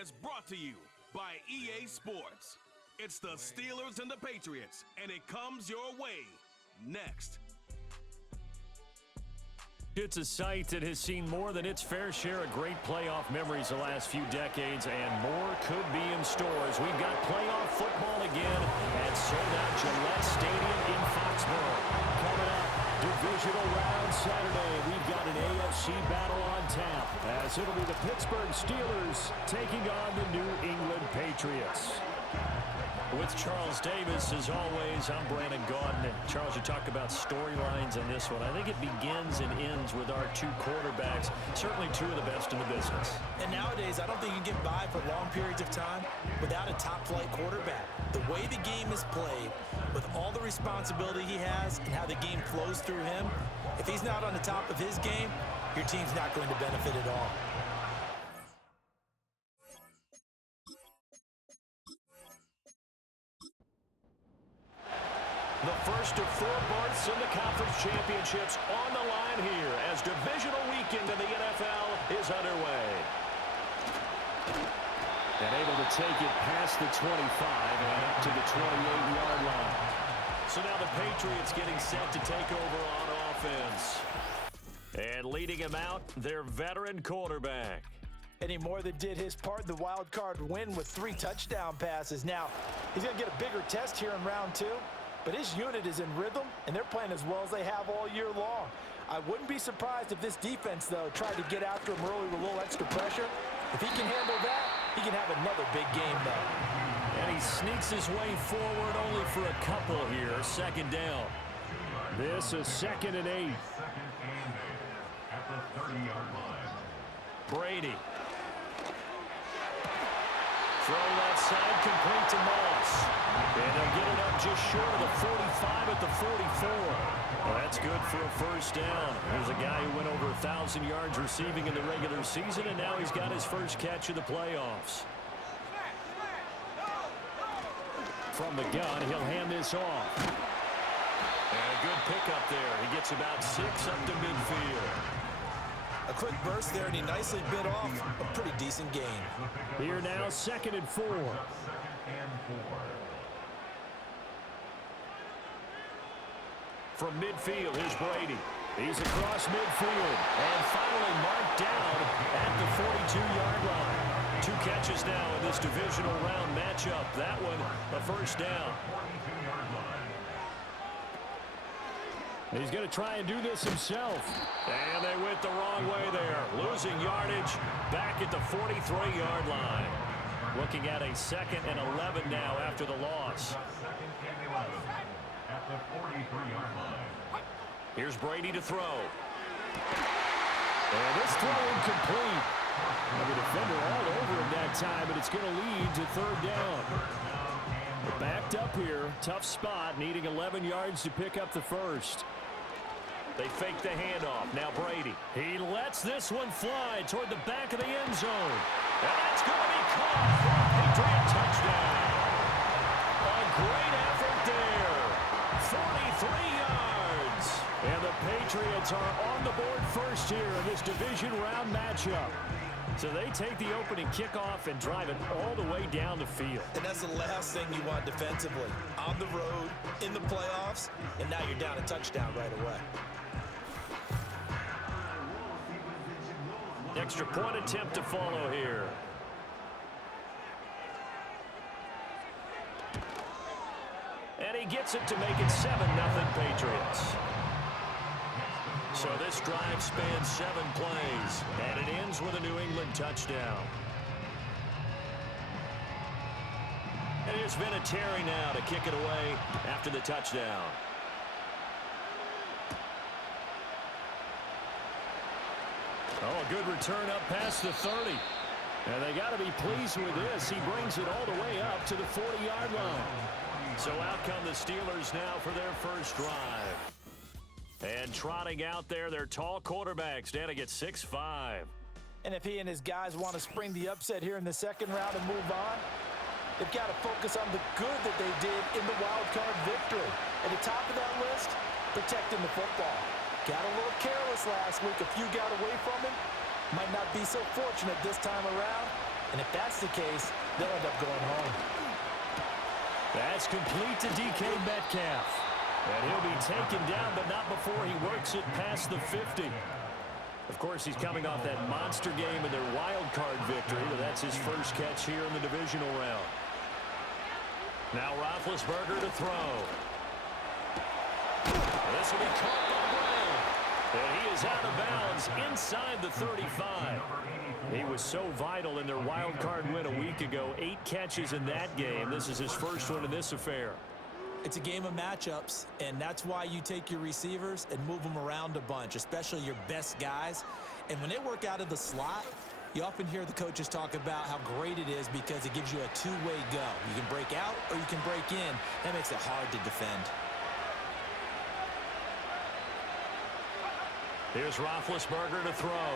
is brought to you by EA Sports. It's the Steelers and the Patriots, and it comes your way next. It's a site that has seen more than its fair share of great playoff memories the last few decades, and more could be in store as we've got playoff football again at sold-out Gillette Stadium in Foxborough. Coming up, divisional round Saturday, we've got an AFC battle on tap, as it'll be the Pittsburgh Steelers taking on the New England Patriots. With Charles Davis, as always, I'm Brandon Gaudin. Charles, you talk about storylines in this one. I think it begins and ends with our two quarterbacks, certainly two of the best in the business. And nowadays, I don't think you can get by for long periods of time without a top-flight quarterback. The way the game is played, with all the responsibility he has and how the game flows through him, if he's not on the top of his game, your team's not going to benefit at all. The first of four berths in the conference championships on the line here as divisional weekend in the NFL is underway. And able to take it past the 25 and up to the 28-yard line. So now the Patriots getting set to take over on offense. And leading him out, their veteran quarterback. And he more than did his part in the wild card win with 3 touchdown passes. Now, he's going to get a bigger test here in round 2. But his unit is in rhythm, and they're playing as well as they have all year long. I wouldn't be surprised if this defense, though, tried to get after him early with a little extra pressure. If he can handle that, he can have another big game, though. And he sneaks his way forward only for a couple here. Second down. This is 2nd and 8. At the 30-yard line. Brady. Throw left side, complete to Moss. And he'll get it up just short of the 45 at the 44. Well, that's good for a first down. Here's a guy who went over 1,000 yards receiving in the regular season, and now he's got his first catch of the playoffs. From the gun, he'll hand this off. And a good pickup there. He gets about 6 up to midfield. A quick burst there, and he nicely bit off a pretty decent gain. Here now, 2nd and 4. From midfield, here's Brady. He's across midfield and finally marked down at the 42-yard line. 2 catches now in this divisional round matchup. That one, a first down. He's going to try and do this himself. And they went the wrong way there. Losing yardage back at the 43-yard line. Looking at a 2nd and 11 now after the loss. At the 43-yard line. Here's Brady to throw. And this throw incomplete. The defender all over him that time, but it's going to lead to 3rd down. Backed up here. Tough spot, needing 11 yards to pick up the first. They fake the handoff. Now Brady. He lets this one fly toward the back of the end zone. And that's going to be caught for a Patriot touchdown. A great effort there. 43 yards. And the Patriots are on the board first here in this division round matchup. So they take the opening kickoff and drive it all the way down the field. And that's the last thing you want defensively. On the road, in the playoffs, and now you're down a touchdown right away. Extra point attempt to follow here. And he gets it to make it 7-0 Patriots. So this drive spans 7 plays, and it ends with a New England touchdown. And here's Vinatieri now to kick it away after the touchdown. Oh, a good return up past the 30. And they got to be pleased with this. He brings it all the way up to the 40-yard line. So out come the Steelers now for their first drive. And trotting out there, their tall quarterback standing at 6'5". And if he and his guys want to spring the upset here in the second round and move on, they've got to focus on the good that they did in the wild card victory. At the top of that list, protecting the football. Got a little careless last week. A few got away from him. Might not be so fortunate this time around. And if that's the case, they'll end up going home. That's complete to DK Metcalf. And he'll be taken down, but not before he works it past the 50. Of course, he's coming off that monster game in their wild card victory, but that's his first catch here in the divisional round. Now Roethlisberger to throw. This will be caught by Brown. And he is out of bounds inside the 35. He was so vital in their wild card win a week ago. 8 catches in that game. This is his first one in this affair. It's a game of matchups, and that's why you take your receivers and move them around a bunch, especially your best guys. And when they work out of the slot, you often hear the coaches talk about how great it is because it gives you a two-way go. You can break out or you can break in. That makes it hard to defend. Here's Roethlisberger to throw.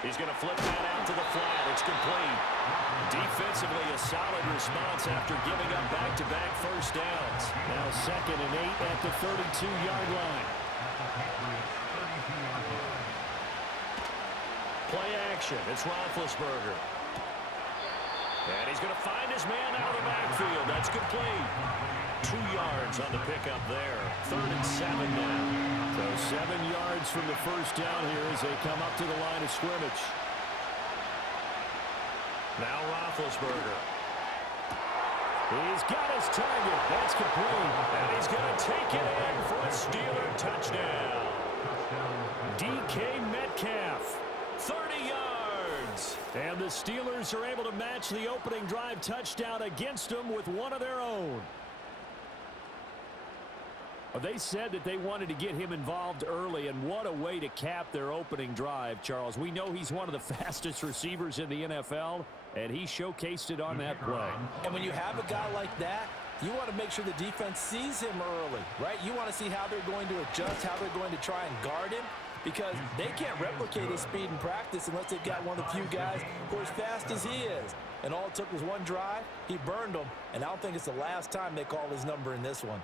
He's going to flip that out to the flat. It's complete. Defensively, a solid response after giving up back-to-back first downs. Now 2nd and 8 at the 32-yard line. Play action. It's Roethlisberger. And he's going to find his man out of the backfield. That's complete. 2 yards on the pickup there. 3rd and 7 now. So 7 yards from the first down here as they come up to the line of scrimmage. Now Roethlisberger. He's got his target. That's complete. And he's going to take it in for a Steeler touchdown. DK Metcalf. 30 yards. And the Steelers are able to match the opening drive touchdown against them with one of their own. They said that they wanted to get him involved early, and what a way to cap their opening drive, Charles. We know he's one of the fastest receivers in the NFL, and he showcased it on that play. And when you have a guy like that, you want to make sure the defense sees him early, right? You want to see how they're going to adjust, how they're going to try and guard him, because they can't replicate his speed in practice unless they've got one of the few guys who are as fast as he is. And all it took was one drive. He burned them, and I don't think it's the last time they call his number in this one.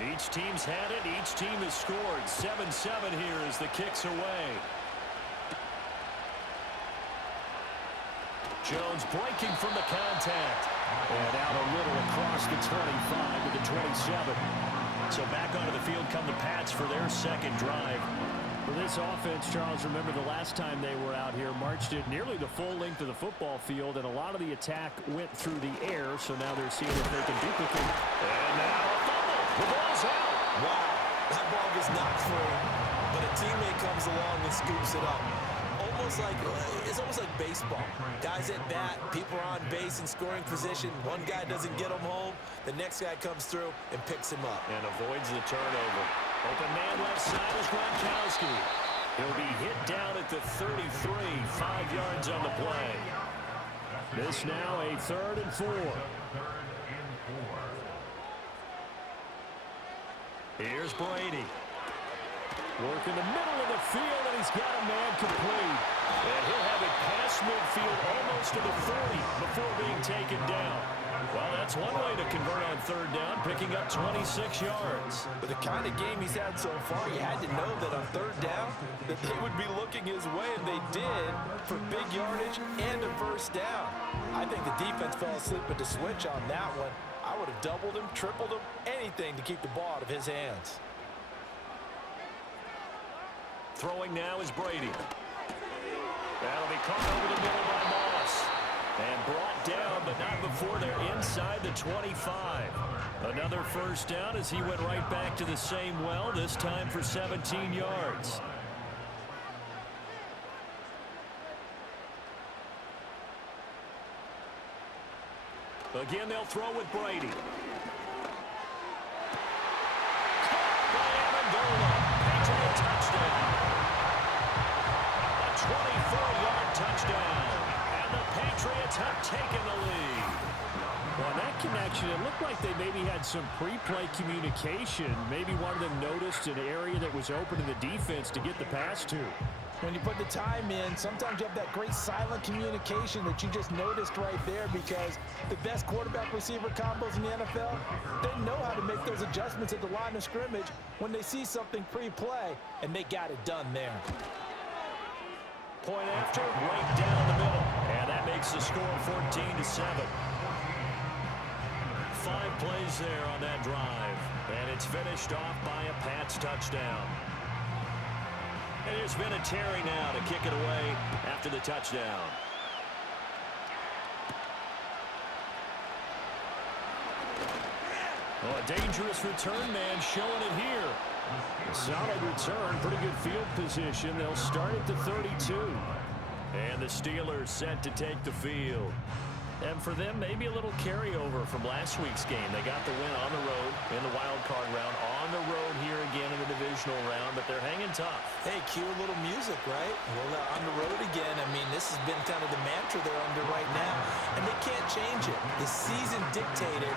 Each team's had it. Each team has scored. 7-7 here as the kick's away. Jones breaking from the contact. And out a little across the 25 to the 27. So back onto the field come the Pats for their second drive. For this offense, Charles, remember the last time they were out here, marched it nearly the full length of the football field, and a lot of the attack went through the air, so now they're seeing if they can duplicate. And now a fumble. The ball's out. Wow, that ball gets knocked free, but a teammate comes along and scoops it up. It's almost like baseball. Guys at bat, people are on base in scoring position. One guy doesn't get him home, the next guy comes through and picks him up. And avoids the turnover. Open man left side is Gronkowski. He'll be hit down at the 33, 5 yards on the play. This now a 3rd and 4. Here's Brady. Working the middle of the field, and he's got a man complete. And he'll have it past midfield almost to the 40 before being taken down. Well, that's one way to convert on 3rd down, picking up 26 yards. With the kind of game he's had so far, you had to know that on 3rd down, that they would be looking his way, and they did, for big yardage and a first down. I think the defense fell asleep at the switch on that one. I would have doubled him, tripled him, anything to keep the ball out of his hands. Throwing now is Brady. That'll be caught over the middle by Moss. And brought down, but not before they're inside the 25. Another first down as he went right back to the same well, this time for 17 yards. Again, they'll throw with Brady. Caught by Amendola. Patriot touchdown. A 24-yard touchdown. And the Patriots have taken the lead. Well, that connection, it looked like they maybe had some pre-play communication. Maybe one of them noticed an area that was open in the defense to get the pass to. When you put the time in, sometimes you have that great silent communication that you just noticed right there, because the best quarterback-receiver combos in the NFL, they know how to make those adjustments at the line of scrimmage when they see something pre-play, and they got it done there. Point after, right down the middle. score 14-7. 5 plays there on that drive. And it's finished off by a Pats touchdown. And there's Vinatieri now to kick it away after the touchdown. Oh, a dangerous return man showing it here. A solid return, pretty good field position. They'll start at the 32. And the Steelers set to take the field. And for them, maybe a little carryover from last week's game. They got the win on the road in the wild card round, on the road here again in the divisional round, but they're hanging tough. Hey, cue a little music, right? Well, on the road again. I mean, this has been kind of the mantra they're under right now, and they can't change it. The season dictated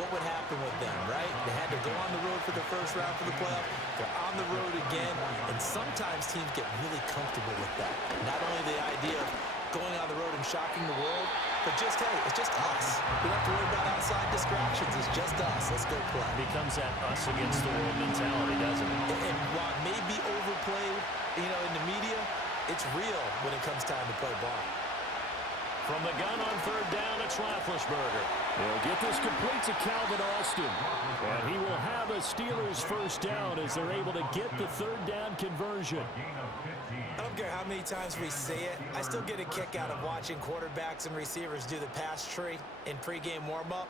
what would happen with them, right? They had to go on the road for the first round for the playoff. They're on the road again, and sometimes teams get really comfortable with that. Not only the idea of going on the road and shocking the world, but just, hey, it's just us. We don't have to worry about outside distractions. It's just us. Let's go play. It becomes that us against the world mentality, doesn't it? And while it may be overplayed, in the media, it's real when it comes time to play ball. From the gun on third down, it's Roethlisberger. They'll get this complete to Calvin Austin. And he will have a Steelers first down as they're able to get the third down conversion. I don't care how many times we say it, I still get a kick out of watching quarterbacks and receivers do the pass tree in pregame warm-up.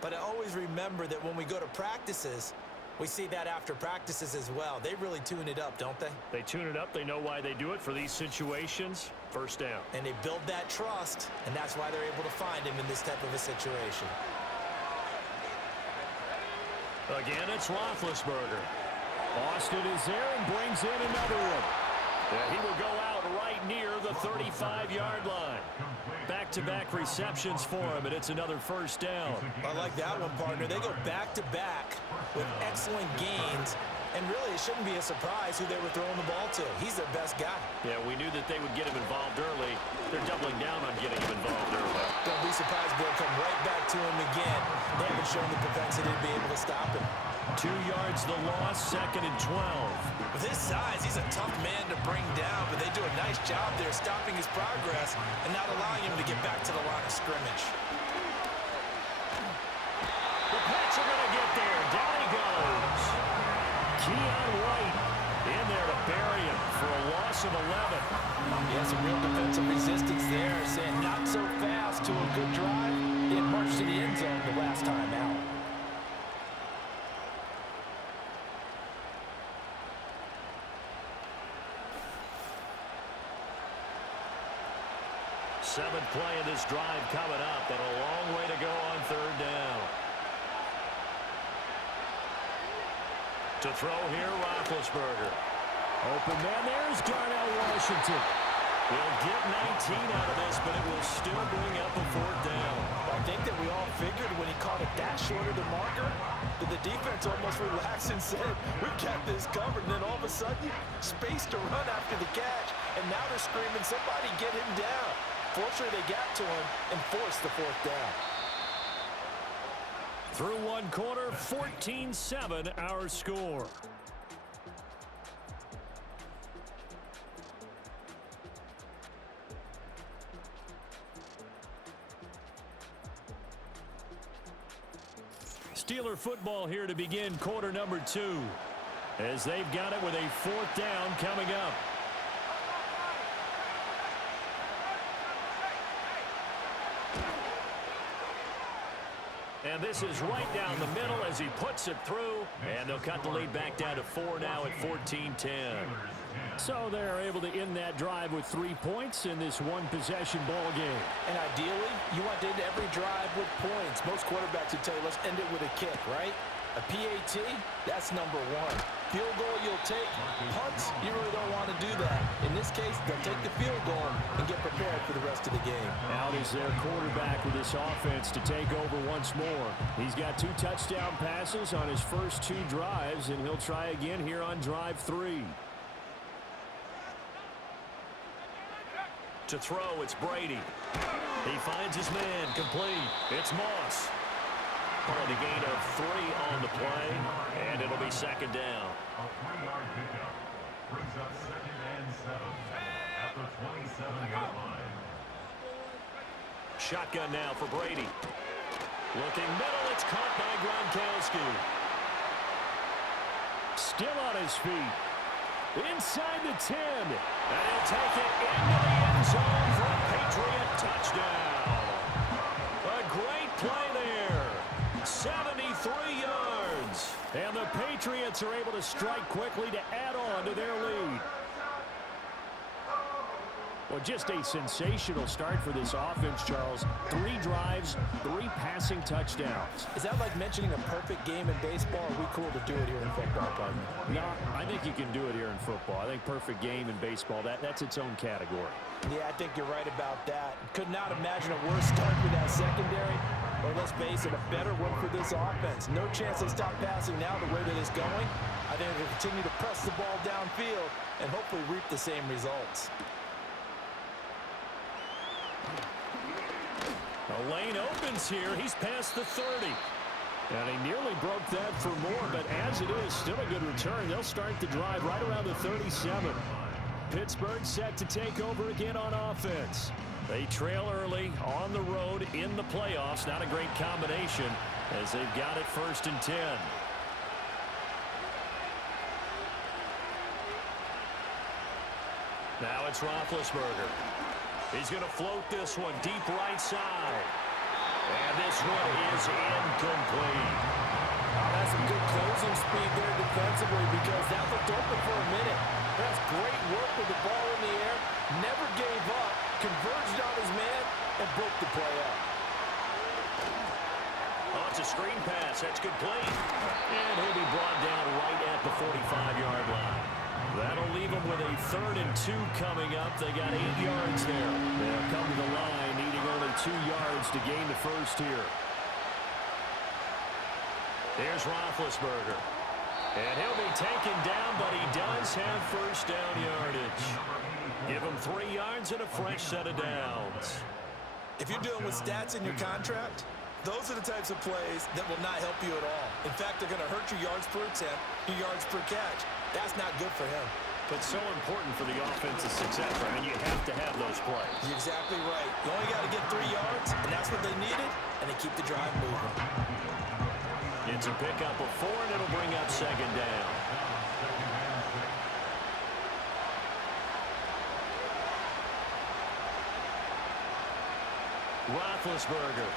But I always remember that when we go to practices, we see that after practices as well. They really tune it up, don't they? They tune it up. They know why they do it for these situations. First down. And they build that trust, and that's why they're able to find him in this type of a situation. Again, it's Roethlisberger. Austin is there and brings in another one. He will go out right near the 35-yard line. Back-to-back receptions for him, and it's another first down. I like that one, partner. They go back-to-back with excellent gains, and really it shouldn't be a surprise who they were throwing the ball to. He's their best guy. Yeah, we knew that they would get him involved early. They're doubling down on getting him involved early. Don't be surprised they'll come right back to him again. They haven't shown the propensity to be able to stop him. 2 yards the loss, 2nd and 12. With his size, he's a tough man to bring down, but they do a nice job there stopping his progress and not allowing him to get back to the line of scrimmage. The Pats are going to get there. Down he goes. Keon White in there to bury him for a loss of 11. Yeah, some real defensive resistance there, saying not so fast to a good drive. He had marched to the end zone the last time out. Seventh play of this drive coming up, and a long way to go on third down. To throw here, Roethlisberger. Open man, there's Darnell Washington. He'll get 19 out of this, but it will still bring up a fourth down. I think that we all figured when he caught it that short of the marker, that the defense almost relaxed and said, we've got this covered. And then all of a sudden, space to run after the catch. And now they're screaming, somebody get him down. Fortunately, they got to him and forced the fourth down. Through one quarter, 14-7 our score. Steeler football here to begin quarter number 2, as they've got it with a fourth down coming up. And this is right down the middle as he puts it through. And they'll cut the lead back down to 4 now at 14-10. So they're able to end that drive with 3 points in this one-possession ball game. And ideally, you want to end every drive with points. Most quarterbacks would tell you, let's end it with a kick, right? A PAT, that's number 1. Field goal you'll take. Punts, you really don't want to do that. In this case, they'll take the field goal and get prepared for the rest of the game. Out is their quarterback with this offense to take over once more. He's got 2 touchdown passes on his first 2 drives, and he'll try again here on drive 3. To throw, it's Brady. He finds his man, complete. It's Moss. On the gain of 3 on the play, and it'll be second down. A 3-yard pickup brings up 2nd and 7 at the 27-yard line. shotgun now for Brady. Looking middle, it's caught by Gronkowski. Still on his feet. Inside the 10. And he'll take it into the end zone for a Patriot touchdown. A great play there. 73 yards. And the Patriots are able to strike quickly to add on to their lead. Well, just a sensational start for this offense, Charles. 3 drives, 3 passing touchdowns. Is that like mentioning a perfect game in baseball? Or are we cool to do it here in football, partner? No, I think you can do it here in football. I think perfect game in baseball, that's its own category. Yeah, I think you're right about that. Could not imagine a worse start for that secondary. Or let's face it, a better one for this offense. No chance they stop passing now the way that it's going. I think they'll continue to press the ball downfield and hopefully reap the same results. The lane opens here. He's past the 30. And he nearly broke that for more, but as it is, still a good return. They'll start the drive right around the 37. Pittsburgh set to take over again on offense. They trail early on the road in the playoffs. Not a great combination as they've got it 1st and 10. Now it's Roethlisberger. He's going to float this one deep right side. And this one is incomplete. That's some good closing speed there defensively because that looked open for a minute. That's great work with the ball in the air. Never gave up. Converged on his man and broke the play up. Oh, it's a screen pass. That's complete. And he'll be brought down right at the 45-yard line. That'll leave them with a 3rd and 2 coming up. They got 8 yards there. They'll come to the line, needing only 2 yards to gain the first here. There's Roethlisberger. And he'll be taken down, but he does have first down yardage. Give him 3 yards and a fresh set of downs. If you're dealing with stats in your contract, those are the types of plays that will not help you at all. In fact, they're going to hurt your yards per attempt, your yards per catch. That's not good for him. But so important for the offense's success. I mean, you have to have those plays. You're exactly right. You only got to get 3 yards, and that's what they needed, and they keep the drive moving. It's a pickup of 4, and it'll bring up 2nd down. Roethlisberger.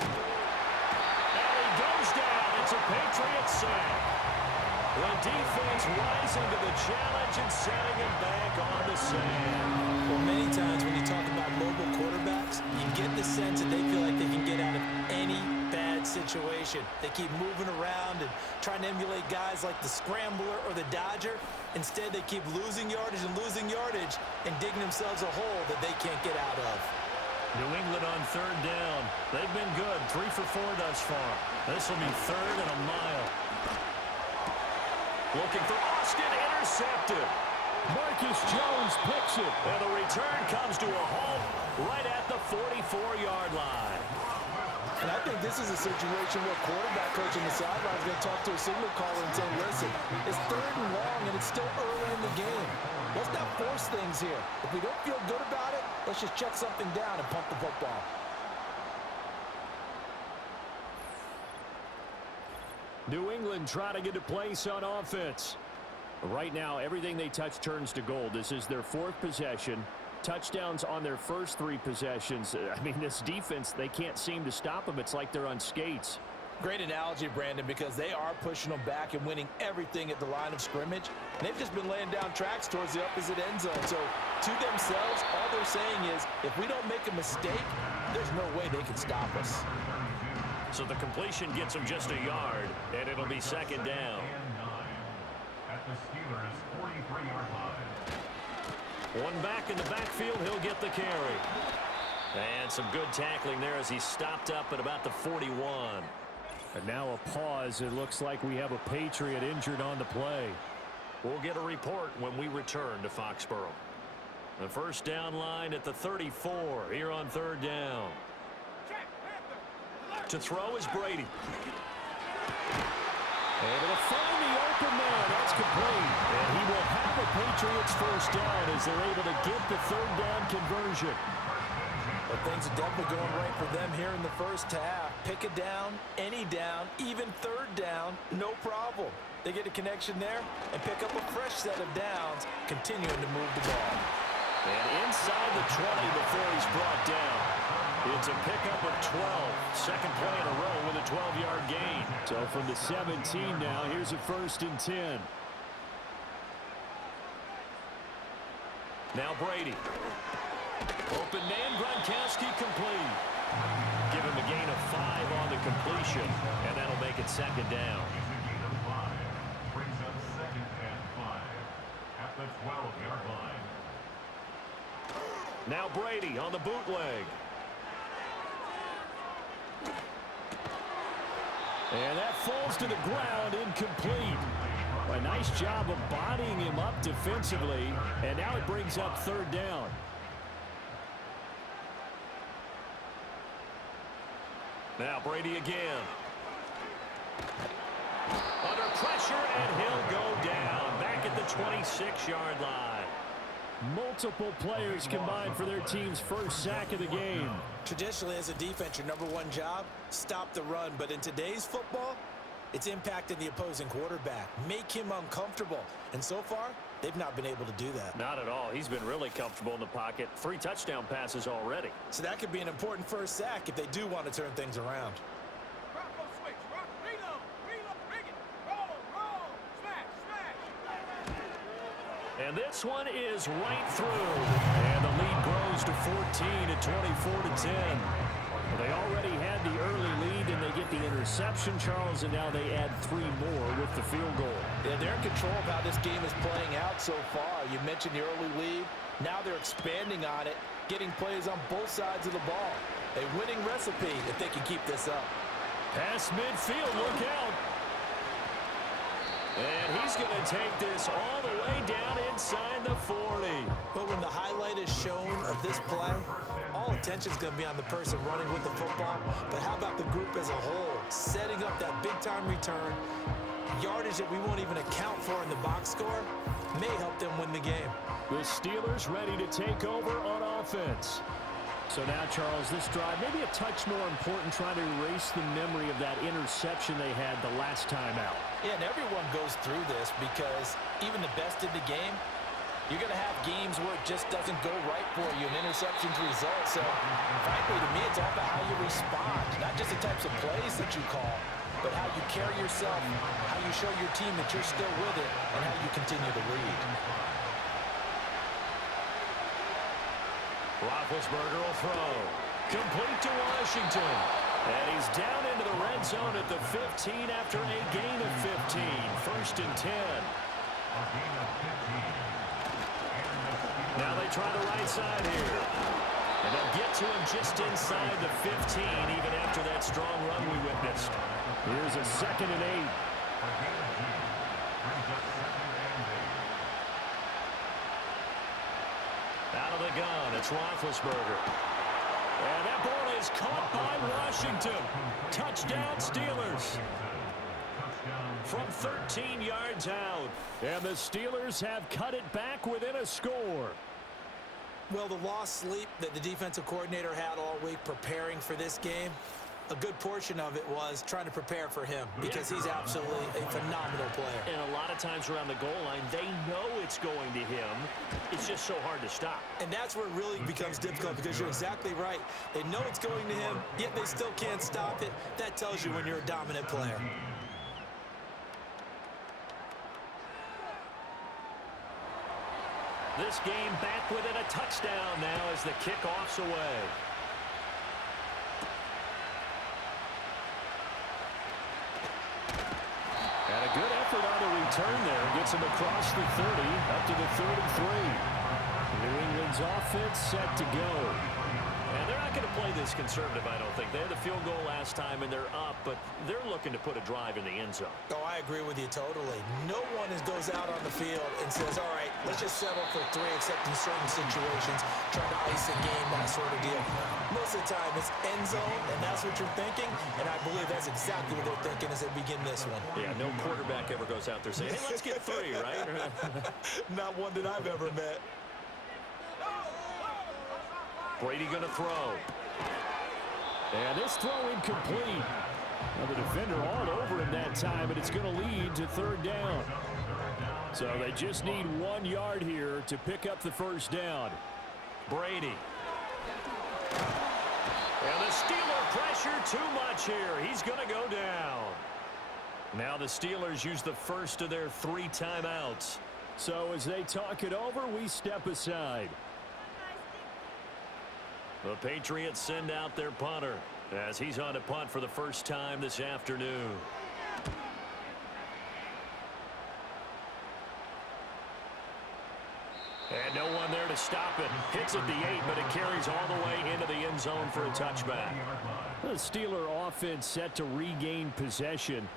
And he goes down. It's a Patriot sack. The defense rising to the challenge and setting him back on the sand. Well, many times when you talk about mobile quarterbacks, you get the sense that they feel like they can get out of any bad situation. They keep moving around and trying to emulate guys like the Scrambler or the Dodger. Instead, they keep losing yardage and digging themselves a hole that they can't get out of. New England on 3rd down. They've been good. 3 for 4 thus far. This will be 3rd and a mile. Looking for Austin, intercepted. Marcus Jones picks it. And the return comes to a halt right at the 44-yard line. And I think this is a situation where quarterback coach on the sideline is going to talk to a signal caller and say, listen, it's 3rd and long and it's still early in the game. Let's not force things here. If we don't feel good about it, let's just check something down and pump the football. New England trying to get a place on offense. Right now, everything they touch turns to gold. This is their 4th possession. Touchdowns on their first 3 possessions. I mean, this defense, they can't seem to stop them. It's like they're on skates. Great analogy, Brandon, because they are pushing them back and winning everything at the line of scrimmage. And they've just been laying down tracks towards the opposite end zone. So to themselves, all they're saying is, if we don't make a mistake, there's no way they can stop us. So the completion gets him just a yard, and it'll be 2nd down. At the Steelers' 43-yard line. One back in the backfield, he'll get the carry. And some good tackling there as he stopped up at about the 41. And now a pause. It looks like we have a Patriot injured on the play. We'll get a report when we return to Foxborough. The first down line at the 34 here on 3rd down. To throw is Brady. Able to find the open man. That's complete. And he will have a Patriots first down as they're able to get the 3rd down conversion. Well, things are definitely going right for them here in the first half. Pick a down, any down, even third down, no problem. They get a connection there and pick up a fresh set of downs, continuing to move the ball. And inside the 20 before he's brought down. It's a pickup of 12. Second play in a row with a 12-yard gain. So from the 17 now, here's a 1st and 10. Now Brady. Open man, Gronkowski complete. Give him a gain of 5 on the completion, and that'll make it 2nd down. Gain of 5 brings up 2nd and 5 at the 12-yard line. Now Brady on the bootleg. And that falls to the ground, incomplete. A nice job of bodying him up defensively, and now it brings up 3rd down. Now Brady again. Under pressure, and he'll go down. Back at the 26-yard line. Multiple players combined for their team's first sack of the game. Traditionally, as a defense, your number one job, stop the run. But in today's football, it's impacting the opposing quarterback. Make him uncomfortable. And so far, they've not been able to do that. Not at all. He's been really comfortable in the pocket. 3 touchdown passes already. So that could be an important first sack if they do want to turn things around. And this one is right through. And the lead grows to 14 at 24-10. They already had the early lead, and they get the interception, Charles, and now they add 3 more with the field goal. Yeah, they're in control of how this game is playing out so far. You mentioned the early lead. Now they're expanding on it, getting plays on both sides of the ball. A winning recipe if they can keep this up. Pass midfield, look out. And he's going to take this all the way down inside the 40. But when the highlight is shown of this play, all attention is going to be on the person running with the football. But how about the group as a whole? Setting up that big-time return, yardage that we won't even account for in the box score, may help them win the game. The Steelers ready to take over on offense. So now, Charles, this drive, maybe a touch more important, trying to erase the memory of that interception they had the last time out. Yeah, and everyone goes through this because even the best in the game, you're going to have games where it just doesn't go right for you, and interceptions result. So, frankly, to me, it's all about how you respond, not just the types of plays that you call, but how you carry yourself, how you show your team that you're still with it, and how you continue to lead. Roethlisberger will throw. Complete to Washington. And he's down into the red zone at the 15 after a gain of 15. 1st and 10. Now they try the right side here. And they'll get to him just inside the 15, even after that strong run we witnessed. Here's a 2nd and 8. Out of the gun, it's Roethlisberger. And that ball is caught by Washington. Touchdown, Steelers. From 13 yards out. And the Steelers have cut it back within a score. Well, the lost sleep that the defensive coordinator had all week preparing for this game, a good portion of it was trying to prepare for him because he's absolutely a phenomenal player. And a lot of times around the goal line, they know it's going to him. It's just so hard to stop. And that's where it really becomes difficult because you're exactly right. They know it's going to him, yet they still can't stop it. That tells you when you're a dominant player. This game back within a touchdown now as the kickoff's away. And a good effort on the return there. Gets him across the 30, up to the 33. New England's offense set to go. And they're not going to play this conservative, I don't think. They had the field goal last time, and they're up, but they're looking to put a drive in the end zone. Oh, I agree with you totally. No one goes out on the field and says, all right, let's just settle for 3, except in certain situations, trying to ice a game, that sort of deal. Most of the time, it's end zone, and that's what you're thinking, and I believe that's exactly what they're thinking as they begin this one. Yeah, no quarterback ever goes out there saying, hey, let's get 3, right? Not one that I've ever met. Brady going to throw. And this throw incomplete. Well, the defender all over him that time, but it's going to lead to third down. So they just need 1 yard here to pick up the first down. Brady. And the Steeler pressure too much here. He's going to go down. Now the Steelers use the first of their 3 timeouts. So as they talk it over, we step aside. The Patriots send out their punter as he's on to punt for the first time this afternoon. And no one there to stop it. Hits at the 8, but it carries all the way into the end zone for a touchback. The Steeler offense set to regain possession.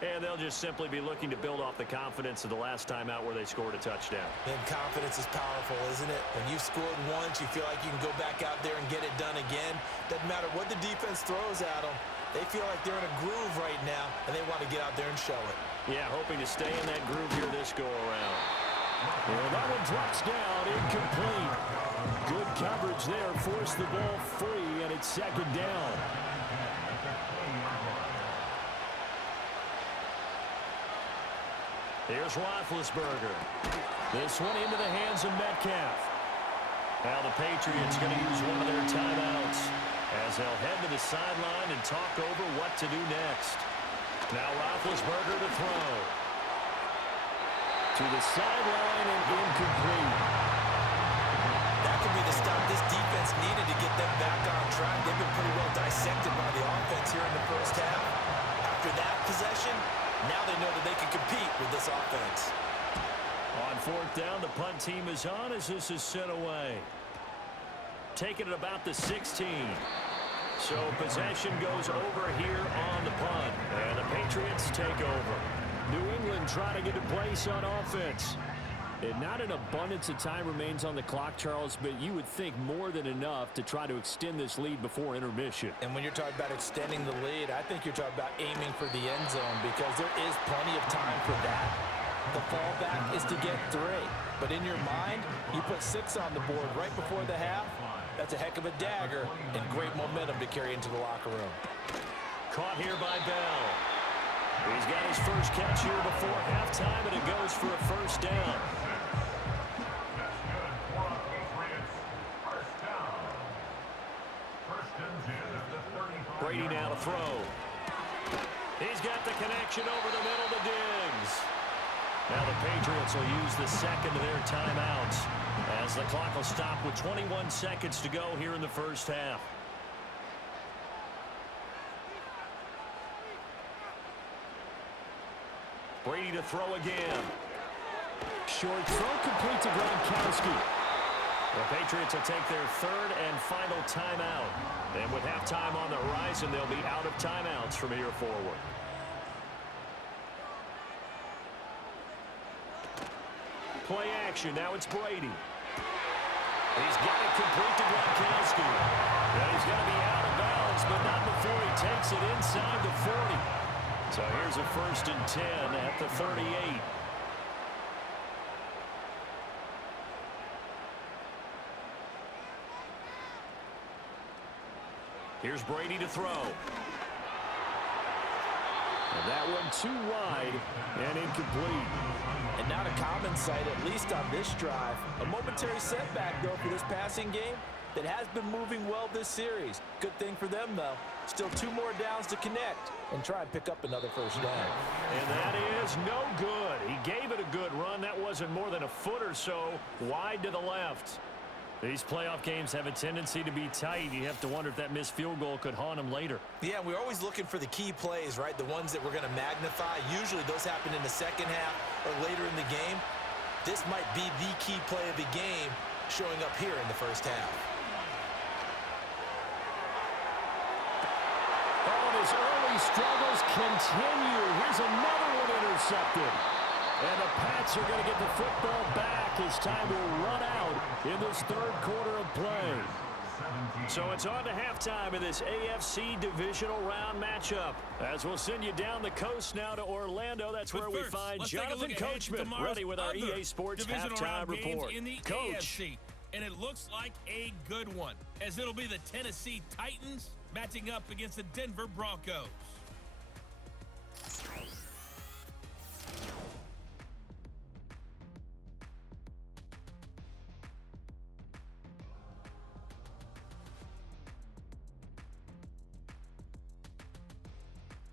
And they'll just simply be looking to build off the confidence of the last time out where they scored a touchdown. And confidence is powerful, isn't it? When you've scored once, you feel like you can go back out there and get it done again. Doesn't matter what the defense throws at them. They feel like they're in a groove right now, and they want to get out there and show it. Yeah, hoping to stay in that groove here this go-around. And that one drops down, incomplete. Good coverage there, forced the ball free, and it's second down. Here's Roethlisberger. This one into the hands of Metcalf. Now the Patriots going to use one of their timeouts as they'll head to the sideline and talk over what to do next. Now Roethlisberger to throw. To the sideline and incomplete. That could be the stop this defense needed to get them back on track. They've been pretty well dissected by the offense here in the first half. After that possession, now they know that they can compete with this offense. On fourth down, the punt team is on as this is sent away. Taking it about the 16. So possession goes over here on the punt. And the Patriots take over. New England trying to get a place on offense. And not an abundance of time remains on the clock, Charles, but you would think more than enough to try to extend this lead before intermission. And when you're talking about extending the lead, I think you're talking about aiming for the end zone because there is plenty of time for that. The fallback is to get 3. But in your mind, you put 6 on the board right before the half. That's a heck of a dagger and great momentum to carry into the locker room. Caught here by Bell. He's got his first catch here before halftime, and it goes for a first down. Brady now to throw. He's got the connection over the middle to Diggs. Now the Patriots will use the second of their timeouts as the clock will stop with 21 seconds to go here in the first half. Brady to throw again. Short throw complete to Gronkowski. The Patriots will take their third and final timeout. And with halftime on the horizon, they'll be out of timeouts from here forward. Play action. Now it's Brady. He's got it complete to Gronkowski. And he's going to be out of bounds, but not before he takes it inside the 40. So here's a 1st and 10 at the 38. Here's Brady to throw. And that one too wide and incomplete. And not a common sight, at least on this drive. A momentary setback, though, for this passing game that has been moving well this series. Good thing for them, though. Still 2 more downs to connect and try and pick up another first down. And that is no good. He gave it a good run. That wasn't more than a foot or so wide to the left. These playoff games have a tendency to be tight. You have to wonder if that missed field goal could haunt them later. Yeah, we're always looking for the key plays, right? The ones that we're going to magnify. Usually those happen in the second half or later in the game. This might be the key play of the game showing up here in the first half. Oh, and his early struggles continue. Here's another one intercepted. And the Pats are going to get the football back as time will run out in this third quarter of play. So it's on to halftime in this AFC divisional round matchup. As we'll send you down the coast now to Orlando. That's where we find Jonathan Coachman ready with our EA Sports halftime report. In the Coach. AFC. and it looks like a good one, as it'll be the Tennessee Titans matching up against the Denver Broncos.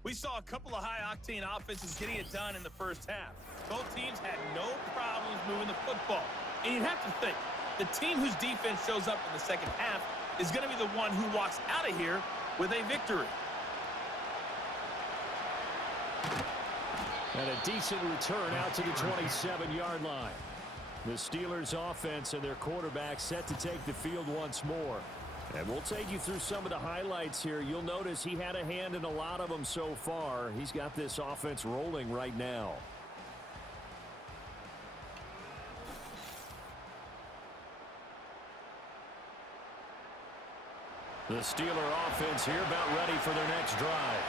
We saw a couple of high-octane offenses getting it done in the first half. Both teams had no problems moving the football. And you'd have to think, the team whose defense shows up in the second half is going to be the one who walks out of here with a victory. And a decent return out to the 27-yard line. The Steelers' offense and their quarterback set to take the field once more. And we'll take you through some of the highlights here. You'll notice he had a hand in a lot of them so far. He's got this offense rolling right now. The Steeler offense here about ready for their next drive.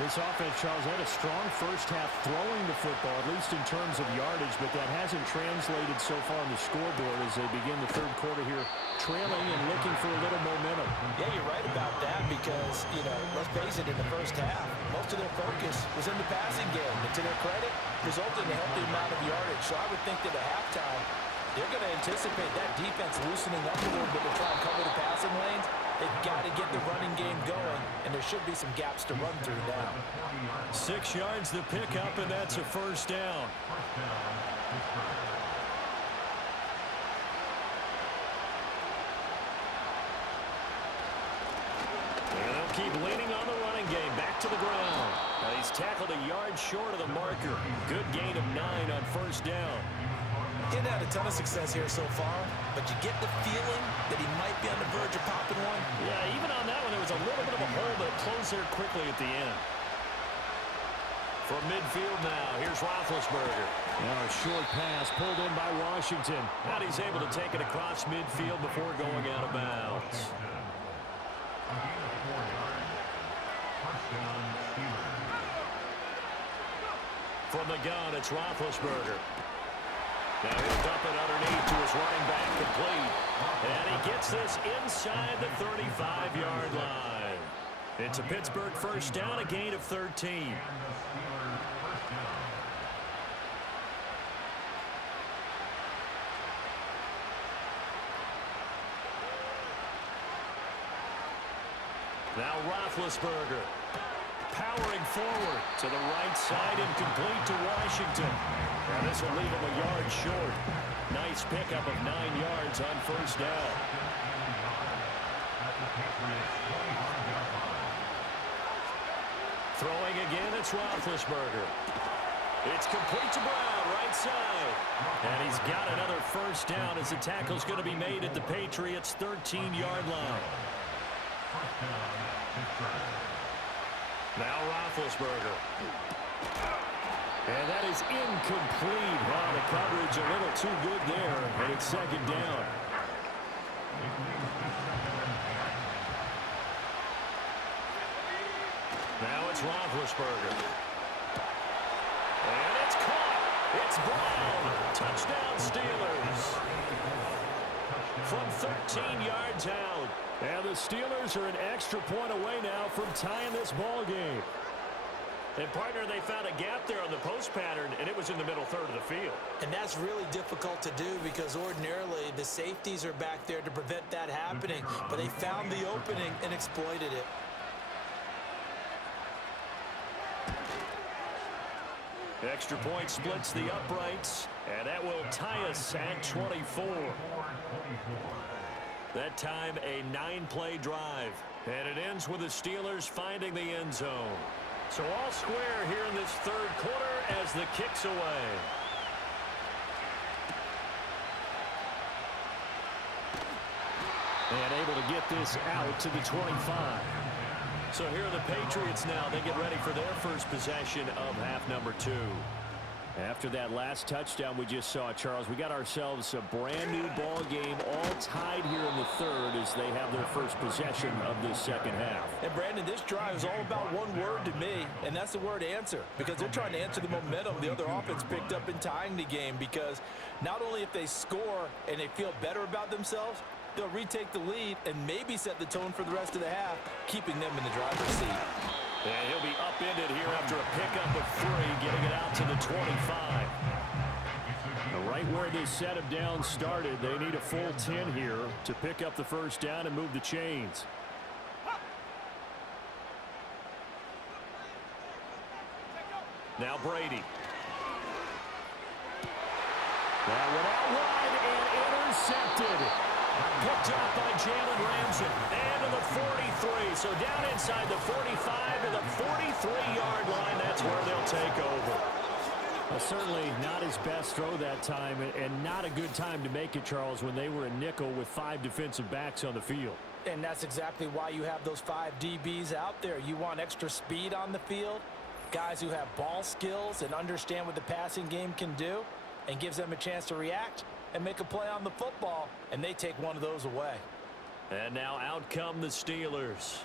This offense, Charles, had a strong first half throwing the football, at least in terms of yardage, but that hasn't translated so far on the scoreboard as they begin the third quarter here, trailing and looking for a little momentum. Yeah, you're right about that because, let's face it, in the first half, most of their focus was in the passing game. And to their credit, resulted in a healthy amount of yardage. So I would think that at halftime, they're going to anticipate that defense loosening up a little bit to try and cover the passing lanes. They've got to get the running game going, and there should be some gaps to run through now. 6 yards to pick up, and that's a first down. And they'll keep leaning on the running game. Back to the ground. And he's tackled a yard short of the marker. Good gain of 9 on first down. He hasn't had a ton of success here so far, but you get the feeling that he might be on the verge of popping one. Yeah, even on that one, there was a little bit of a hole, but it closed there quickly at the end. From midfield now, here's Roethlisberger. Now a short pass pulled in by Washington. And he's able to take it across midfield before going out of bounds. From the gun, it's Roethlisberger. Now he'll dump it underneath to his running back, complete. And he gets this inside the 35-yard line. It's a Pittsburgh first down, a gain of 13. Now Roethlisberger powering forward to the right side and complete to Washington. And this will leave him a yard short. Nice pickup of 9 yards on first down. Throwing again, it's Roethlisberger. It's complete to Brown, right side. And he's got another first down as the tackle's going to be made at the Patriots' 13-yard line. Now Roethlisberger. And that is incomplete. Wow, the coverage a little too good there, and it's second down. Now it's Roethlisberger. And it's caught. It's Brown. Touchdown Steelers. From 13 yards out. And the Steelers are an extra point away now from tying this ball game. And, partner, they found a gap there on the post pattern, and it was in the middle third of the field. And that's really difficult to do because ordinarily the safeties are back there to prevent that happening. But they found the opening and exploited it. Extra point splits the uprights, and that will tie us at 24. That time, a 9-play drive. And it ends with the Steelers finding the end zone. So all square here in this third quarter as the kick's away. And able to get this out to the 25. So here are the Patriots now. They get ready for their first possession of half number 2. After that last touchdown we just saw, Charles, we got ourselves a brand-new ball game, all tied here in the third as they have their first possession of this second half. And, Brandon, this drive is all about one word to me, and that's the word answer, because they're trying to answer the momentum the other offense picked up in tying the game, because not only if they score and they feel better about themselves, they'll retake the lead and maybe set the tone for the rest of the half, keeping them in the driver's seat. And he'll be upended here after a pickup of 3, getting it out to the 25. Right where this set of downs started, they need a full 10 here to pick up the first down and move the chains. Now Brady. That went out wide and intercepted. Picked up by Jalen Ramsey. And to the 43. So down inside the 45 to the 43-yard line. That's where they'll take over. Well, certainly not his best throw that time, and not a good time to make it, Charles, when they were in nickel with 5 defensive backs on the field. And that's exactly why you have those 5 DBs out there. You want extra speed on the field, guys who have ball skills and understand what the passing game can do, and gives them a chance to react and make a play on the football, and they take one of those away. And now out come the Steelers.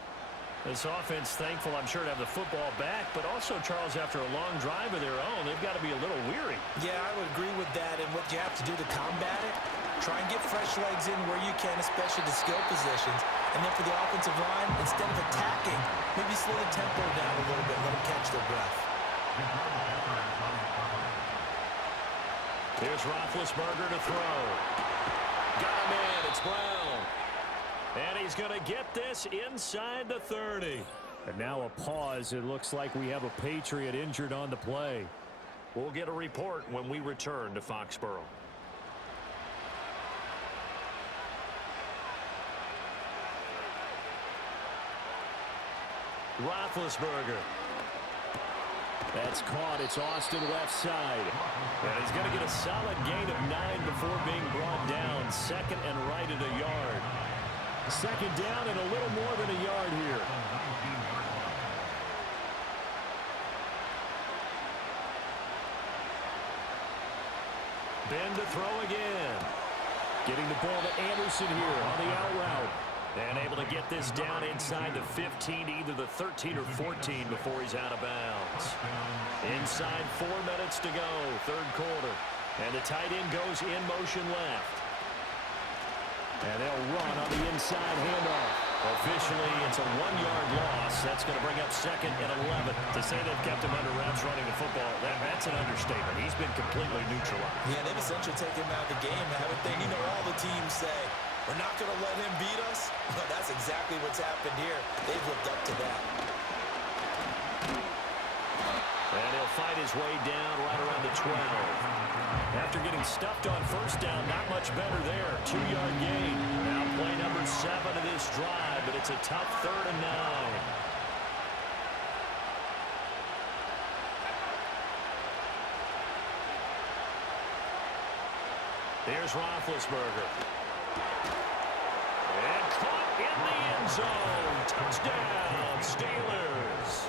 This offense, thankful, I'm sure, to have the football back, but also, Charles, after a long drive of their own, they've got to be a little weary. Yeah, I would agree with that, and what you have to do to combat it, try and get fresh legs in where you can, especially the skill positions, and then for the offensive line, instead of attacking, maybe slow the tempo down a little bit, let them catch their breath. Here's Roethlisberger to throw. Got him in. It's Brown. And he's going to get this inside the 30. And now a pause. It looks like we have a Patriot injured on the play. We'll get a report when we return to Foxborough. Roethlisberger. That's caught. It's Austin left side. And he's going to get a solid gain of 9 before being brought down. Second and right at a yard. Second down and a little more than a yard here. Ben to throw again. Getting the ball to Anderson here on the out route. And able to get this down inside the 15, either the 13 or 14 before he's out of bounds. Inside 4 minutes to go, third quarter. And the tight end goes in motion left. And they'll run on the inside handoff. Officially, it's a 1-yard loss. That's going to bring up second and 11. To say they've kept him under wraps running the football, that's an understatement. He's been completely neutralized. Yeah, they've essentially taken him out of the game, haven't they? You know, all the teams say, we're not going to let him beat us. Well, that's exactly what's happened here. They've lived up to that. And he'll fight his way down right around the 12. After getting stuffed on first down, not much better there. 2-yard gain. Now play number 7 of this drive, but it's a tough 3rd and 9. Here's Roethlisberger. And caught in the end zone. Touchdown, Steelers.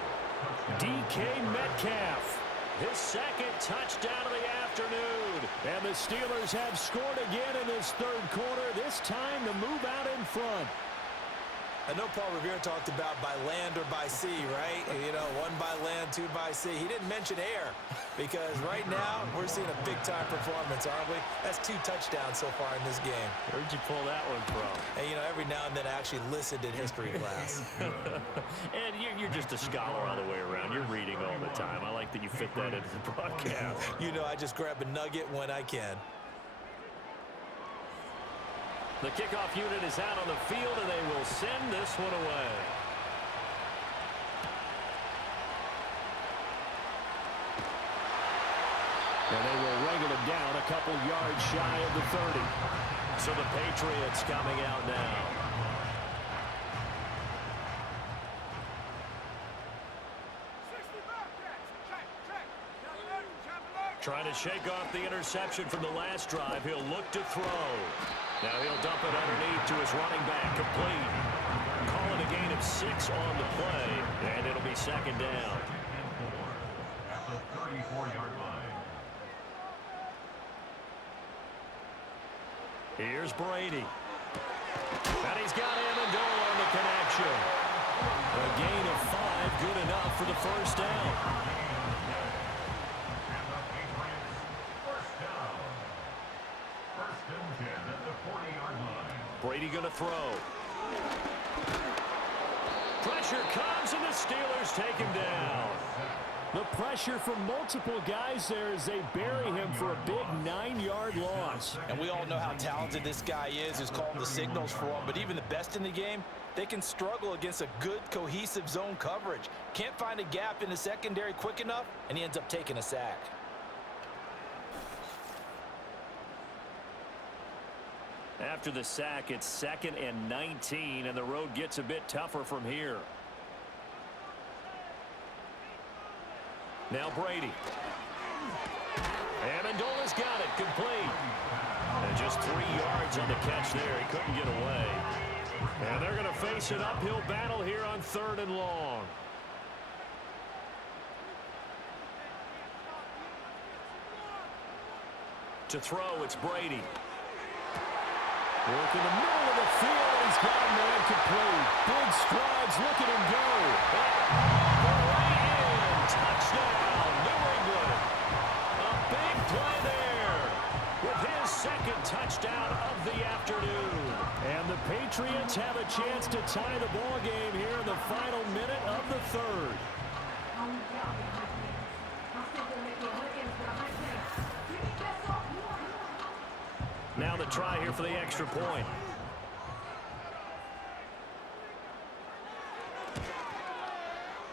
DK Metcalf, his second touchdown of the afternoon. And the Steelers have scored again in this third quarter, this time to move out in front. I know Paul Revere talked about by land or by sea, right? You know, 1 by land, 2 by sea. He didn't mention air because right now we're seeing a big-time performance, aren't we? That's 2 touchdowns so far in this game. Where'd you pull that one from? Hey, you know, every now and then I actually listened in history class. And you're just a scholar all the way around. You're reading all the time. I like that you fit that into the broadcast. You know, I just grab a nugget when I can. The kickoff unit is out on the field, and they will send this one away. And they will wrangle it down a couple yards shy of the 30. So the Patriots coming out now. Trying to shake off the interception from the last drive. He'll look to throw. Now he'll dump it underneath to his running back. Complete. Calling a gain of 6 on the play. And it'll be second down. At the 34-yard line. Here's Brady. And he's got Amendola on the connection. A gain of 5, good enough for the first down. First and 10 at the 40-yard line. Brady going to throw. Pressure comes, and the Steelers take him down. The pressure from multiple guys there as they bury him for a big 9-yard loss. And we all know how talented this guy is who's calling the signals for him. But even the best in the game, they can struggle against a good, cohesive zone coverage. Can't find a gap in the secondary quick enough, and he ends up taking a sack. After the sack, it's 2nd and 19, and the road gets a bit tougher from here. Now Brady. Amendola's got it, complete. And just 3 yards on the catch there. He couldn't get away. And they're going to face an uphill battle here on 3rd and long. To throw, it's Brady. Work in the middle of the field, and he's got a man complete. Big strides, look at him go. And right in, touchdown, New England. A big play there with his 2nd touchdown of the afternoon. And the Patriots have a chance to tie the ball game here in the final minute of the 3rd. Now the try here for the extra point.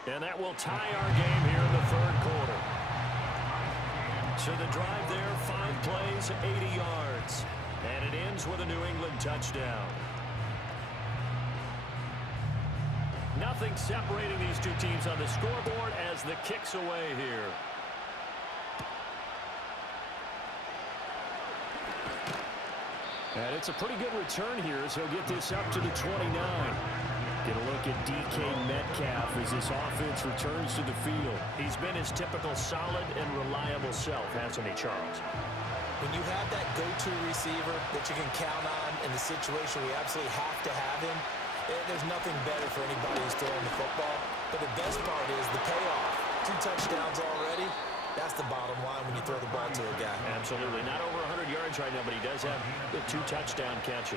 And that will tie our game here in the 3rd quarter. So the drive there, 5 plays, 80 yards. And it ends with a New England touchdown. Nothing separating these two teams on the scoreboard as the kick's away here. And it's a pretty good return here as he'll get this up to the 29. Get a look at DK Metcalf as this offense returns to the field. He's been his typical solid and reliable self, hasn't he, Charles? When you have that go-to receiver that you can count on in the situation we absolutely have to have him, there's nothing better for anybody who's throwing the football. But the best part is the payoff. 2 touchdowns already. That's the bottom line when you throw the ball to a guy. Absolutely. Not over 100 yards right now, but he does have the 2 touchdown catches.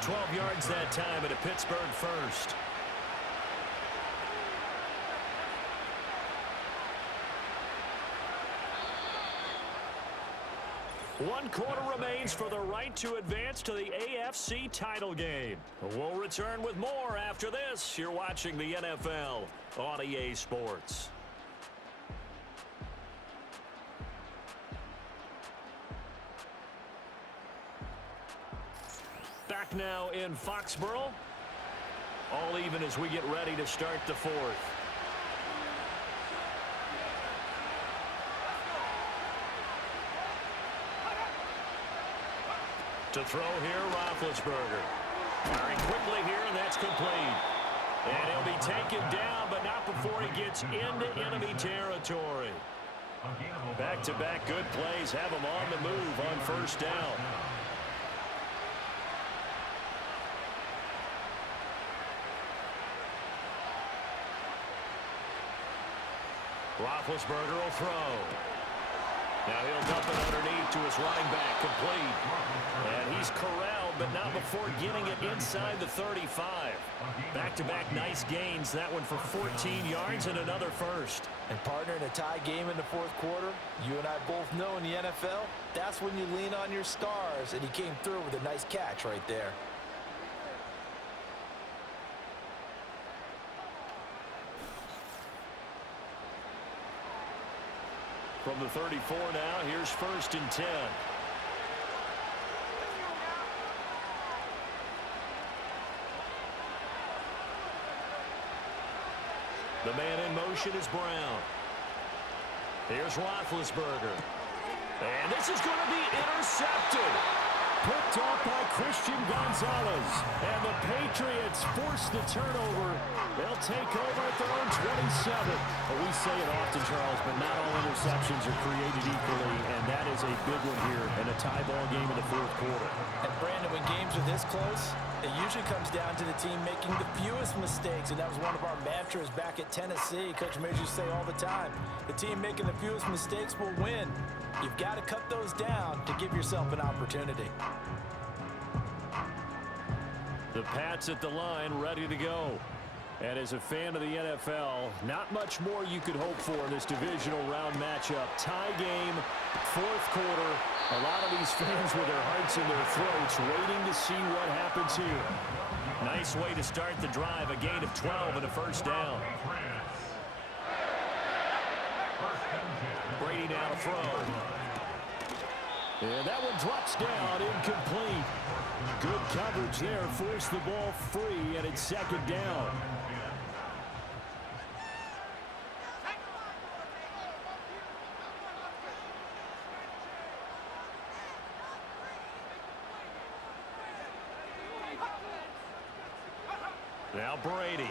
12 yards that time at a Pittsburgh first. One quarter remains for the right to advance to the AFC title game. We'll return with more after this. You're watching the NFL on EA Sports. Back now in Foxborough. All even as we get ready to start the 4th. To throw here, Roethlisberger. Firing quickly here, and that's complete. And he'll be taken down, but not before he gets into enemy territory. Back-to-back good plays have him on the move on 1st down. Roethlisberger will throw. Now he'll dump it underneath to his running back, complete. And he's corralled, but not before getting it inside the 35. Back-to-back nice gains. That one for 14 yards and another first. And partner, in a tie game in the 4th quarter, you and I both know in the NFL, that's when you lean on your stars. And he came through with a nice catch right there. From the 34 now, here's 1st and 10. The man in motion is Brown. Here's Roethlisberger. And this is going to be intercepted. Picked off by Christian Gonzalez. And the Patriots Pats force the turnover. They'll take over at their own 27. Well, we say it often, Charles, but not all interceptions are created equally, and that is a big one here in a tie ball game in the fourth quarter. And Brandon, when games are this close, it usually comes down to the team making the fewest mistakes, and that was one of our mantras back at Tennessee. Coach Major used to say all the time, the team making the fewest mistakes will win. You've got to cut those down to give yourself an opportunity. The Pats at the line, ready to go. And as a fan of the NFL, not much more you could hope for in this divisional round matchup. Tie game, fourth quarter. A lot of these fans with their hearts in their throats waiting to see what happens here. Nice way to start the drive. A gain of 12 and a first down. Brady now to throw. And that one drops down, incomplete. Good coverage there, forced the ball free, and it's second down. Now Brady.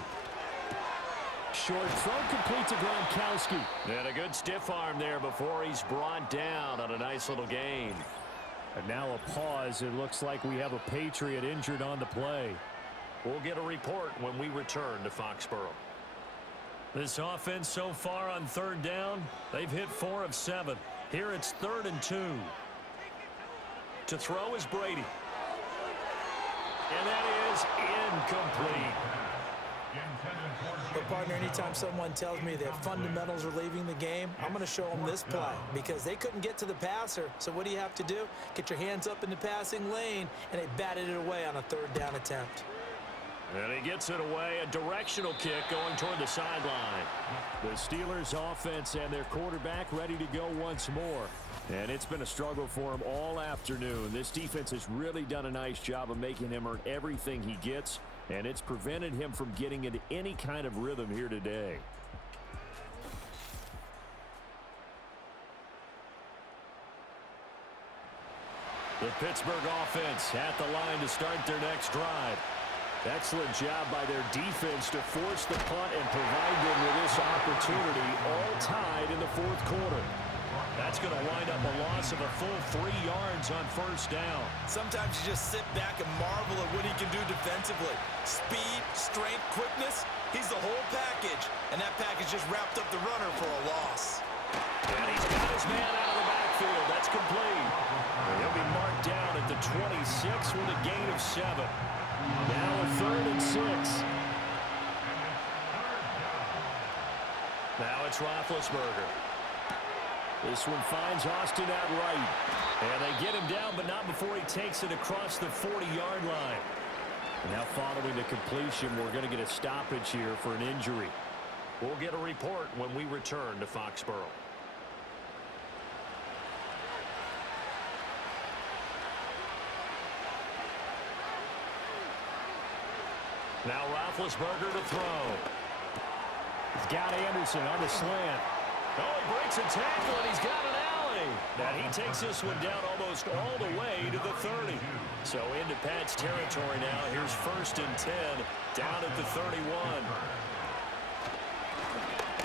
Short throw complete to Gronkowski. And a good stiff arm there before he's brought down on a nice little gain. And now a pause. It looks like we have a Patriot injured on the play. We'll get a report when we return to Foxborough. This offense so far on third down, they've hit 4 of 7. Here it's 3rd and 2. To throw is Brady. And that is incomplete. But, partner, anytime someone tells me that fundamentals are leaving the game, I'm going to show them this play because they couldn't get to the passer. So what do you have to do? Get your hands up in the passing lane, and they batted it away on a third down attempt. And he gets it away, a directional kick going toward the sideline. The Steelers offense and their quarterback ready to go once more. And it's been a struggle for him all afternoon. This defense has really done a nice job of making him earn everything he gets, and it's prevented him from getting into any kind of rhythm here today. The Pittsburgh offense at the line to start their next drive. Excellent job by their defense to force the punt and provide them with this opportunity, all tied in the fourth quarter. That's going to wind up a loss of a full 3 yards on first down. Sometimes you just sit back and marvel at what he can do defensively. Speed, strength, quickness, he's the whole package. And that package just wrapped up the runner for a loss. And he's got his man out of the backfield. That's complete. And he'll be marked down at the 26 with a gain of 7. Now a 3rd and 6. Now it's Roethlisberger. This one finds Austin at right. And they get him down, but not before he takes it across the 40-yard line. And now following the completion, we're going to get a stoppage here for an injury. We'll get a report when we return to Foxborough. Now Roethlisberger to throw. He's got Anderson on the slant. Oh, he breaks a tackle, and he's got an alley. And he takes this one down almost all the way to the 30. So into Pat's territory now. Here's 1st and 10, down at the 31.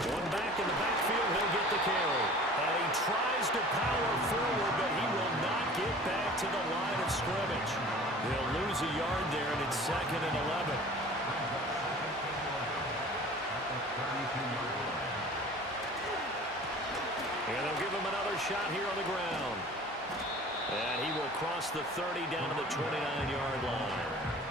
One back in the backfield, he'll get the carry. And he tries to power forward, but he will not get back to the line of scrimmage. He'll lose a yard there, and it's 2nd and 11. And they'll give him another shot here on the ground. And he will cross the 30 down to the 29-yard line.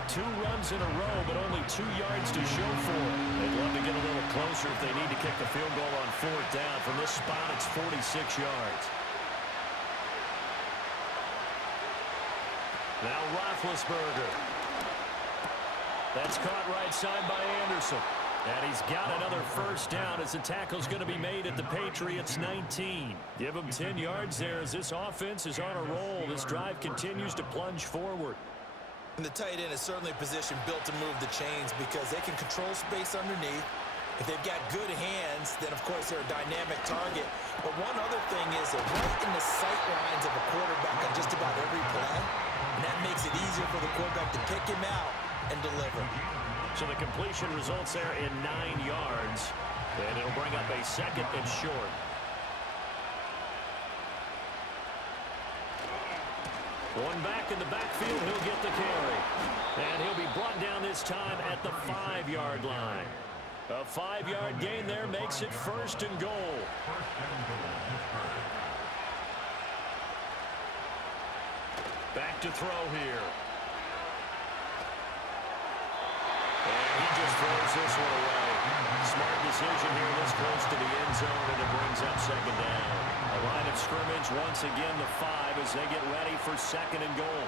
2 runs in a row, but only 2 yards to show for it. They'd love to get a little closer if they need to kick the field goal on 4th down. From this spot, it's 46 yards. Now Roethlisberger. That's caught right side by Anderson. And he's got another first down as the tackle's going to be made at the Patriots' 19. Give him 10 yards there as this offense is on a roll. This drive continues to plunge forward. And the tight end is certainly a position built to move the chains because they can control space underneath. If they've got good hands, then of course they're a dynamic target. But one other thing is they're right in the sight lines of a quarterback on just about every play. And that makes it easier for the quarterback to pick him out and deliver. So the completion results there in 9 yards. And it'll bring up a 2nd and short. One back in the backfield, he'll get the carry. And he'll be brought down this time at the 5-yard line. A 5-yard gain there makes it 1st and goal. Back to throw here. And he just throws this one away. Smart decision here this close to the end zone, and it brings up 2nd down. A line of scrimmage once again the 5 as they get ready for 2nd and goal.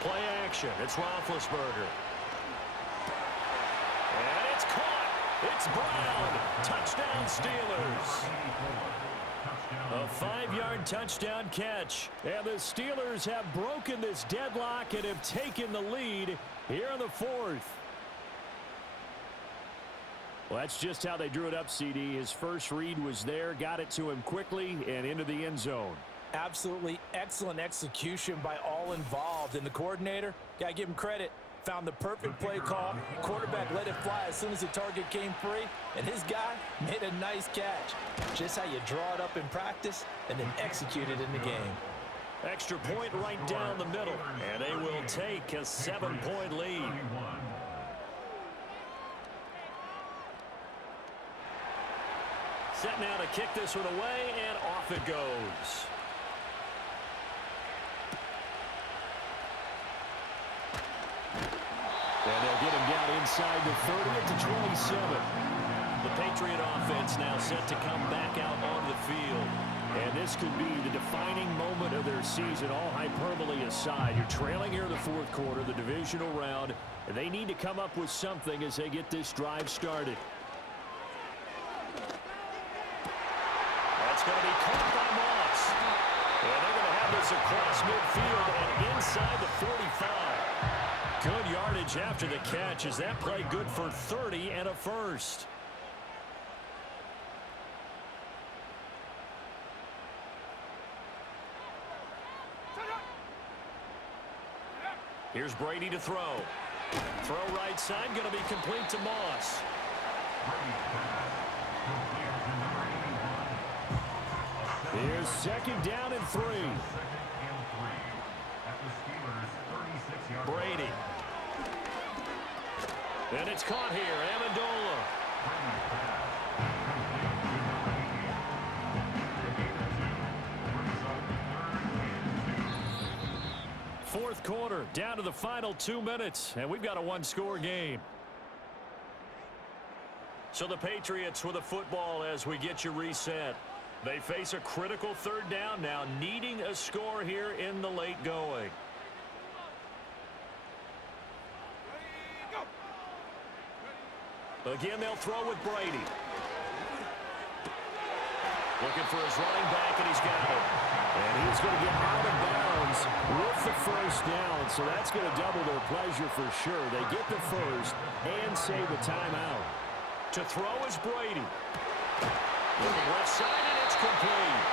Play action. It's Roethlisberger. And it's caught. It's Brown. Touchdown Steelers. A 5-yard touchdown catch. And the Steelers have broken this deadlock and have taken the lead here in the 4th. Well, that's just how they drew it up, CD. His first read was there, got it to him quickly, and into the end zone. Absolutely excellent execution by all involved. And the coordinator, got to give him credit, found the perfect play call. Quarterback let it fly as soon as the target came free, and his guy made a nice catch. Just how you draw it up in practice and then execute it in the game. Extra point right down the middle, and they will take a 7-point lead. Set now to kick this one away, and off it goes. And they'll get him down inside the 30 to 27. The Patriot offense now set to come back out on the field. And this could be the defining moment of their season, all hyperbole aside. You're trailing here in the 4th quarter, the divisional round, and they need to come up with something as they get this drive started. That's going to be caught by Moss. And they're going to have this across midfield and inside the 45. Good yardage after the catch. Is that play good for 30 and a 1st? Here's Brady to throw. Throw right side, going to be complete to Moss. Here's 2nd down and 3. Brady. And it's caught here. Amendola. 4th quarter, down to the final 2 minutes, and we've got a 1-score game. So the Patriots with a football as we get you reset. They face a critical 3rd down now, needing a score here in the late going. Again, they'll throw with Brady. Looking for his running back, and he's got it. And he's going to get out of bounds with the 1st down, so that's going to double their pleasure for sure. They get the 1st and save the timeout. To throw is Brady. Looking left side, and it's complete.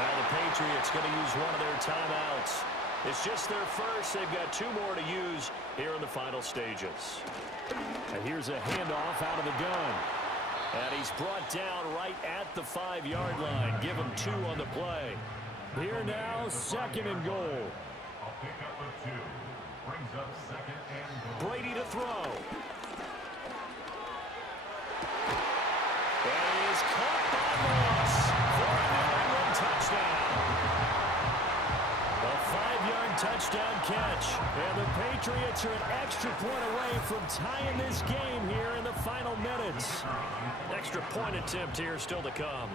Now the Patriots going to use one of their timeouts. It's just their 1st. They've got 2 more to use here in the final stages. And here's a handoff out of the gun. And he's brought down right at the 5-yard line. Give him 2 on the play. Here now, 2nd and goal. A pickup of 2. Brings up 2nd and goal. Brady to throw. And he is caught by Moss for a New England touchdown. A 5-yard touchdown catch. And the Patriots are an extra point away from tying this game here in the final minutes. Extra point attempt here still to come.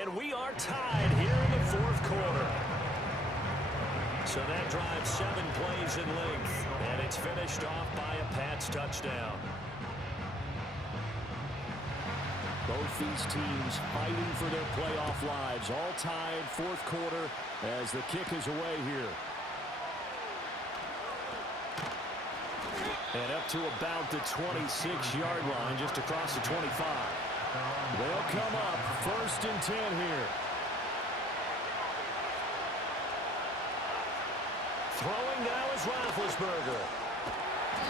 And we are tied here in the 4th quarter. So that drives 7 plays in length, and it's finished off by a Pats touchdown. Both these teams fighting for their playoff lives, all tied 4th quarter as the kick is away here. And up to about the 26-yard line, just across the 25. They'll come up 1st and 10 here. Throwing now is Roethlisberger.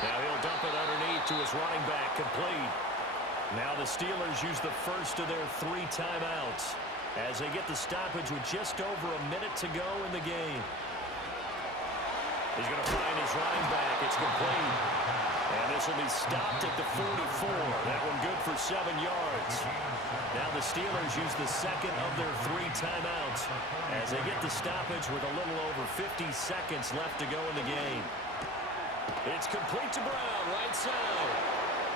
Now he'll dump it underneath to his running back, complete. Now the Steelers use the first of their 3 timeouts as they get the stoppage with just over a minute to go in the game. He's going to find his running back. It's complete. And this will be stopped at the 44. That one good for 7 yards. Now the Steelers use the second of their 3 timeouts as they get the stoppage with a little over 50 seconds left to go in the game. It's complete to Brown, right side.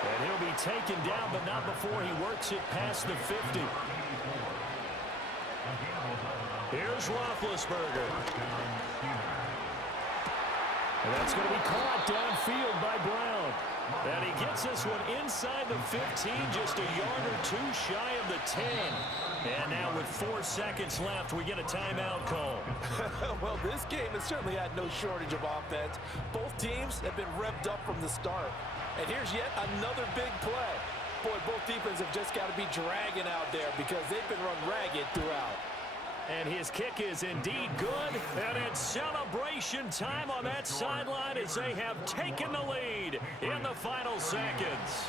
And he'll be taken down, but not before he works it past the 50. Here's Roethlisberger. And that's going to be caught downfield by Brown. And he gets this one inside the 15, just a yard or 2 shy of the 10. And now with 4 seconds left, we get a timeout call. Well, this game has certainly had no shortage of offense. Both teams have been revved up from the start. And here's yet another big play. Boy, both defenses have just got to be dragging out there because they've been run ragged throughout. And his kick is indeed good. And it's celebration time on that sideline as they have taken the lead in the final seconds.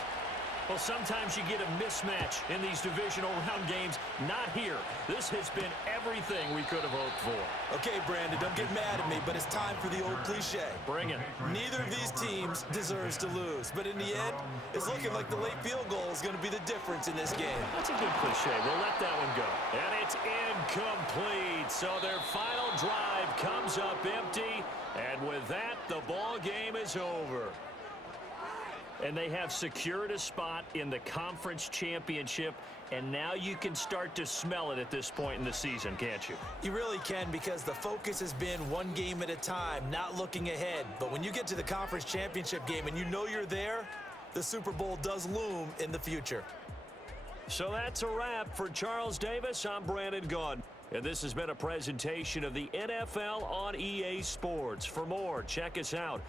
Well, sometimes you get a mismatch in these divisional round games. Not here. This has been everything we could have hoped for. Okay, Brandon, don't get mad at me, but it's time for the old cliche. Bring it. Neither of these teams deserves to lose. But in the end, it's looking like the late field goal is going to be the difference in this game. That's a good cliche. We'll let that one go. And it's incomplete. So their final drive comes up empty. And with that, the ball game is over. And they have secured a spot in the conference championship. And now you can start to smell it at this point in the season, can't you? You really can, because the focus has been one game at a time, not looking ahead. But when you get to the conference championship game and you know you're there, the Super Bowl does loom in the future. So that's a wrap for Charles Davis. I'm Brandon Gaudin. And this has been a presentation of the NFL on EA Sports. For more, check us out